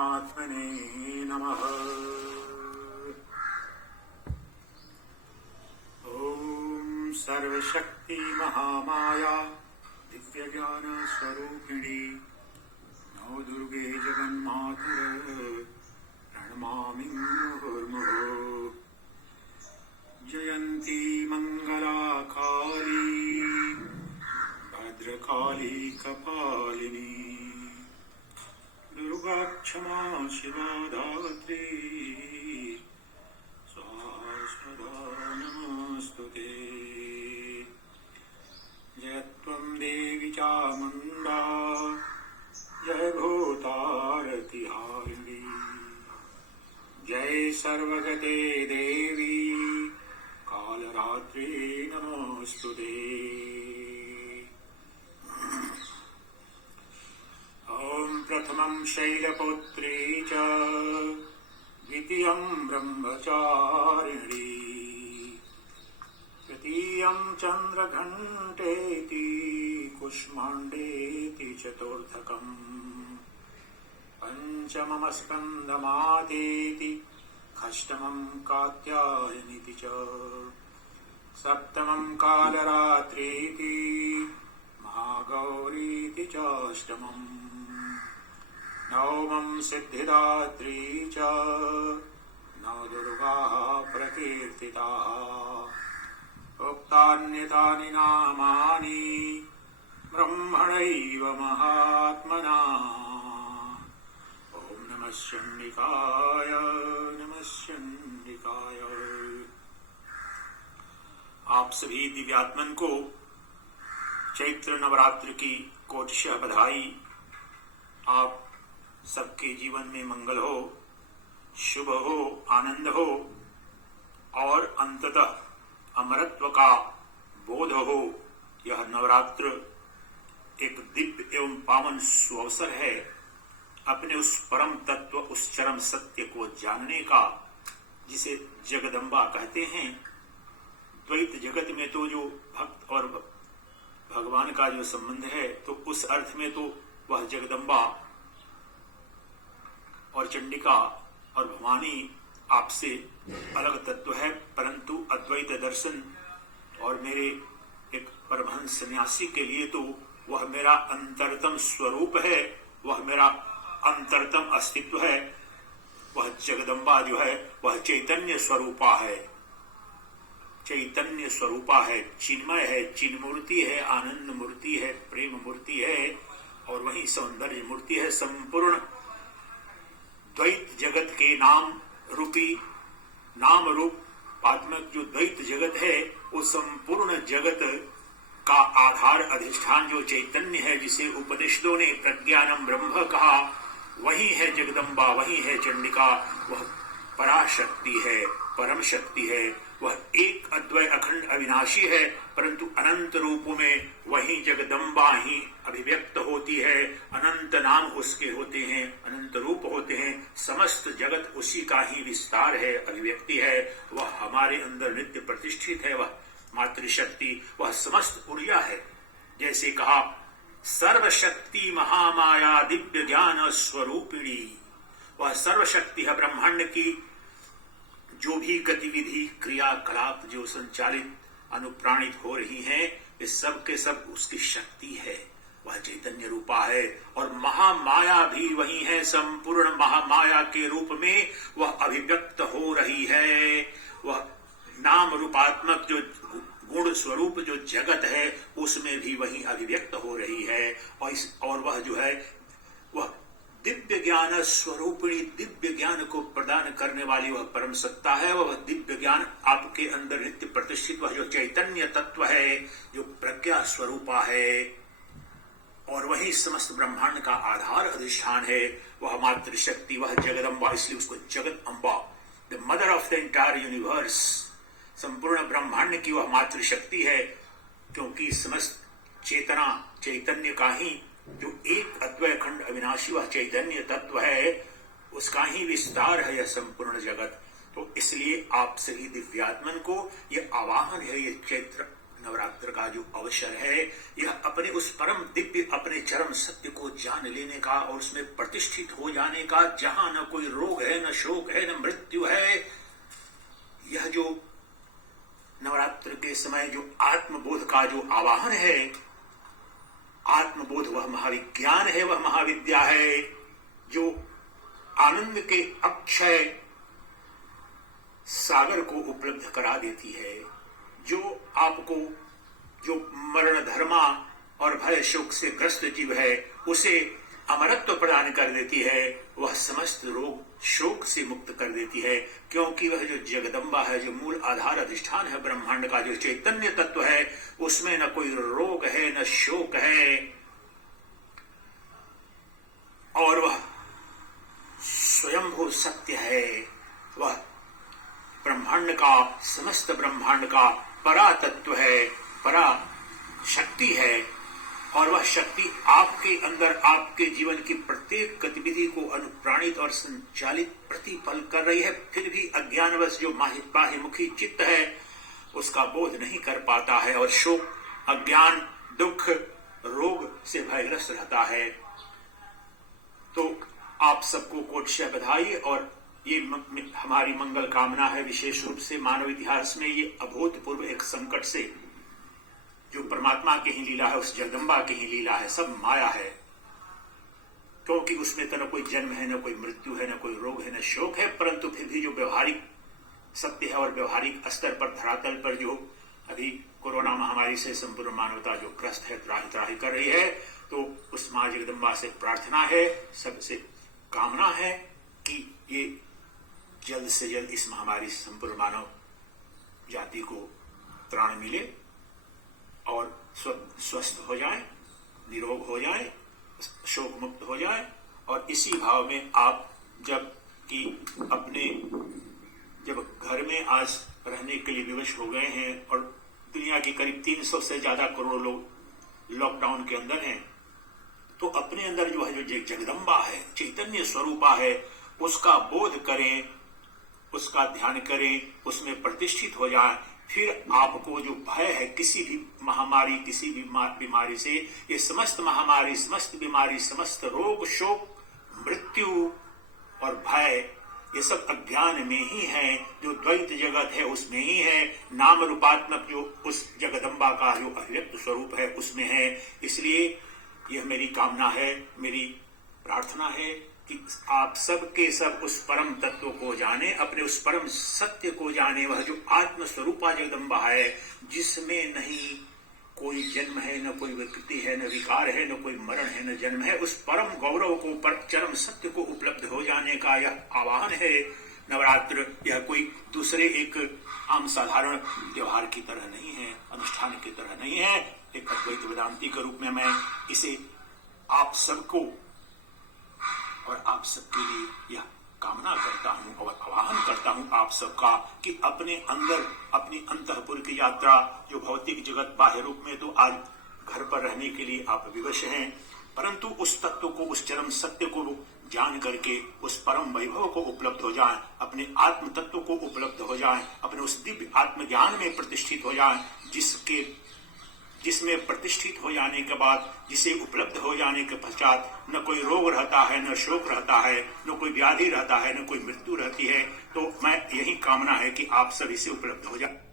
परमात्मने नमः। ओम सर्वशक्ति महामाया दिव्यज्ञान स्वरूपिणी नौ दुर्गे जगन्मातुर प्रणमामि मुहुर्मुहुः। जयन्ती मंगला काली भद्रकाली कपालिनी दुर्गा क्षमा शिवा धात्री स्वाहा नमस्तुते। जय त्वं देवी चामुण्डा जय भूतारति हारिणी जय सर्वगते देवी कालरात्रि नमोस्तुते। ओम प्रथमं शैलपुत्री च द्वितीयं ब्रह्मचारिणी तृतीयं चन्द्रघण्टेति कुष्माण्डेति चतुर्थकम् पंचमं स्कन्दमातेति अष्टमं कात्यायनीति च सप्तमं कालरात्रीति महागौरीति च अष्टमम् नवमं सिद्धिदात्री च नवदुर्गाः प्रकीर्तिताः। उक्तान्यतानि नामानि ब्रह्मणैव महात्मना। ओम नमः शण्डिकाय नमः शण्डिकाय। आप सभी दिव्यात्मन को चैत्र नवरात्र की कोटिशः बधाई। आप सबके जीवन में मंगल हो, शुभ हो, आनंद हो और अंततः अमरत्व का बोध हो। यह नवरात्र एक दिव्य एवं पावन सुअवसर है अपने उस परम तत्व, उस चरम सत्य को जानने का जिसे जगदम्बा कहते हैं। द्वैत जगत में तो जो भक्त और भगवान का जो संबंध है, तो उस अर्थ में तो वह जगदम्बा और चंडिका और भवानी आपसे अलग तत्व है, परंतु अद्वैत दर्शन और मेरे एक परमहंस सन्यासी के लिए तो वह मेरा अंतरतम स्वरूप है, वह मेरा अंतरतम अस्तित्व है। वह जगदम्बा जो है वह चैतन्य स्वरूपा है, चैतन्य स्वरूपा है, चिन्मय है, चिन्मूर्ति है, आनंद मूर्ति है, प्रेम मूर्ति है और वही सौंदर्य मूर्ति है। संपूर्ण द्वैत जगत के नाम रूपी नाम रूपात्मक जो द्वैत जगत है, वो संपूर्ण जगत का आधार अधिष्ठान जो चैतन्य है, जिसे उपनिषदों ने प्रज्ञानम ब्रह्म कहा, वही है जगदम्बा, वही है चंडिका। वह पराशक्ति है, परम शक्ति है, वह एक अद्वय अखंड अविनाशी है, परंतु अनंत रूपों में वही जगदम्बा ही अभिव्यक्त होती है। अनंत नाम उसके होते हैं, अनंत रूप होते हैं, समस्त जगत उसी का ही विस्तार है, अभिव्यक्ति है। वह हमारे अंदर नित्य प्रतिष्ठित है, वह मातृशक्ति, वह समस्त ऊर्जा है। जैसे कहा सर्वशक्ति महामाया दिव्य ज्ञान स्वरूपिणी, वह सर्वशक्ति है। ब्रह्मांड की जो भी गतिविधि क्रियाकलाप जो संचालित अनुप्राणित हो रही हैं, ये सब के सब उसकी शक्ति है, वह चैतन्य रूपा है। और महामाया भी वही है, संपूर्ण महामाया के रूप में वह अभिव्यक्त हो रही है। वह नाम रूपात्मक जो गुण स्वरूप जो जगत है, उसमें भी वही अभिव्यक्त हो रही है। और वह जो है वह दिव्य ज्ञान स्वरूपिणी, दिव्य ज्ञान को प्रदान करने वाली वह परम सत्ता है। वह दिव्य ज्ञान आपके अंदर नित्य प्रतिष्ठित वह जो चैतन्य तत्व है, जो प्रज्ञा स्वरूपा है और वही समस्त ब्रह्मांड का आधार अधिष्ठान है। वह मातृशक्ति, वह जगदम्बा, इसलिए उसको जगत Amba, the mother of the entire universe, संपूर्ण ब्रह्मांड की वह मातृशक्ति है, क्योंकि समस्त चेतना चैतन्य का ही जो एक अद्वय अखंड अविनाशी वह चैतन्य तत्व है, उसका ही विस्तार है यह संपूर्ण जगत। तो इसलिए आप सभी दिव्यात्मन को ये आवाहन है, ये चैत्र नवरात्र का जो अवसर है, यह अपने उस परम दिव्य, अपने चरम सत्य को जान लेने का और उसमें प्रतिष्ठित हो जाने का, जहां न कोई रोग है, न शोक है, न मृत्यु है। यह जो नवरात्र के समय जो आत्मबोध का जो आवाहन है, आत्मबोध वह महाविज्ञान है, वह महाविद्या है जो आनंद के अक्षय सागर को उपलब्ध करा देती है, जो आपको, जो मरण धर्मा और भय शोक से ग्रस्त जीव है उसे अमरत्व प्रदान कर देती है, वह समस्त रोग शोक से मुक्त कर देती है, क्योंकि वह जो जगदम्बा है, जो मूल आधार अधिष्ठान है ब्रह्मांड का, जो चैतन्य तत्व है, उसमें न कोई रोग है, न शोक है, और वह स्वयंभू सत्य है। वह ब्रह्मांड का, समस्त ब्रह्मांड का परा तत्व है, परा शक्ति है, और वह शक्ति आपके अंदर, आपके जीवन की प्रत्येक गतिविधि को अनुप्राणित और संचालित प्रतिपल कर रही है। फिर भी अज्ञानवश जो बाह्यमुखी चित्त है उसका बोध नहीं कर पाता है और शोक, अज्ञान, दुख, रोग से भयग्रस्त रहता है। तो आप सबको कोटशः बधाई, और ये हमारी मंगल कामना है विशेष रूप से मानव इतिहास में ये अभूतपूर्व एक संकट से, जो परमात्मा की ही लीला है, उस जगदम्बा की ही लीला है, सब माया है, क्योंकि उसमें तो न कोई जन्म है, न कोई मृत्यु है, न कोई रोग है, न शोक है, परंतु फिर भी जो व्यवहारिक सत्य है और व्यवहारिक स्तर पर, धरातल पर जो अभी कोरोना महामारी से संपूर्ण मानवता जो ग्रस्त है, त्राही त्राही कर रही है, तो उस मां जगदम्बा से प्रार्थना है, सबसे कामना है कि ये जल्द से जल्द इस महामारी से संपूर्ण मानव जाति को त्राण मिले और स्वस्थ हो जाए, निरोग हो जाए, शोक मुक्त हो जाए। और इसी भाव में आप जब घर में आज रहने के लिए विवश हो गए हैं और दुनिया की करीब 300 से ज्यादा करोड़ लोग लॉकडाउन के अंदर हैं, तो अपने अंदर जो है, जो जगदम्बा है, चैतन्य स्वरूपा है, उसका बोध करें, उसका ध्यान करें, उसमें प्रतिष्ठित हो जाए। फिर आपको जो भय है किसी भी महामारी, किसी भी बीमारी से, ये समस्त महामारी, समस्त बीमारी, समस्त रोग, शोक, मृत्यु और भय, ये सब अज्ञान में ही है। जो द्वैत जगत है उसमें ही है, नाम रूपात्मक जो उस जगदम्बा का जो अव्यक्त स्वरूप है उसमें है। इसलिए यह मेरी कामना है, मेरी प्रार्थना है कि आप सब के सब उस परम तत्व को जाने, अपने उस परम सत्य को जाने, वह जो आत्म स्वरूपा जगदम्बा है, जिसमें नहीं कोई जन्म है, न कोई विकृति है, न विकार है, न कोई मरण है, न जन्म है, उस परम गौरव को, पर चरम सत्य को उपलब्ध हो जाने का यह आह्वान है नवरात्र। यह कोई दूसरे एक आम साधारण त्योहार की तरह नहीं है, अनुष्ठान की तरह नहीं है। एक अद्वैत वेदांती के रूप में मैं इसे आप सबको और आप सबके लिए यह कामना करता हूं और आह्वान करता हूं आप सबका कि अपने अंदर अपनी अंतःपुर की यात्रा, जो भौतिक जगत बाह्य रूप में तो आज घर पर रहने के लिए आप विवश हैं, परंतु उस तत्व को, उस चरम सत्य को जान करके उस परम वैभव को उपलब्ध हो जाए, अपने आत्म तत्व को उपलब्ध हो जाए, अपने उस दिव्य आत्मज्ञान में प्रतिष्ठित हो जाए, जिसमें प्रतिष्ठित हो जाने के बाद, जिसे उपलब्ध हो जाने के पश्चात न कोई रोग रहता है, न शोक रहता है, न कोई व्याधि रहता है, न कोई मृत्यु रहती है। तो मैं यही कामना है कि आप सभी से उपलब्ध हो जाए।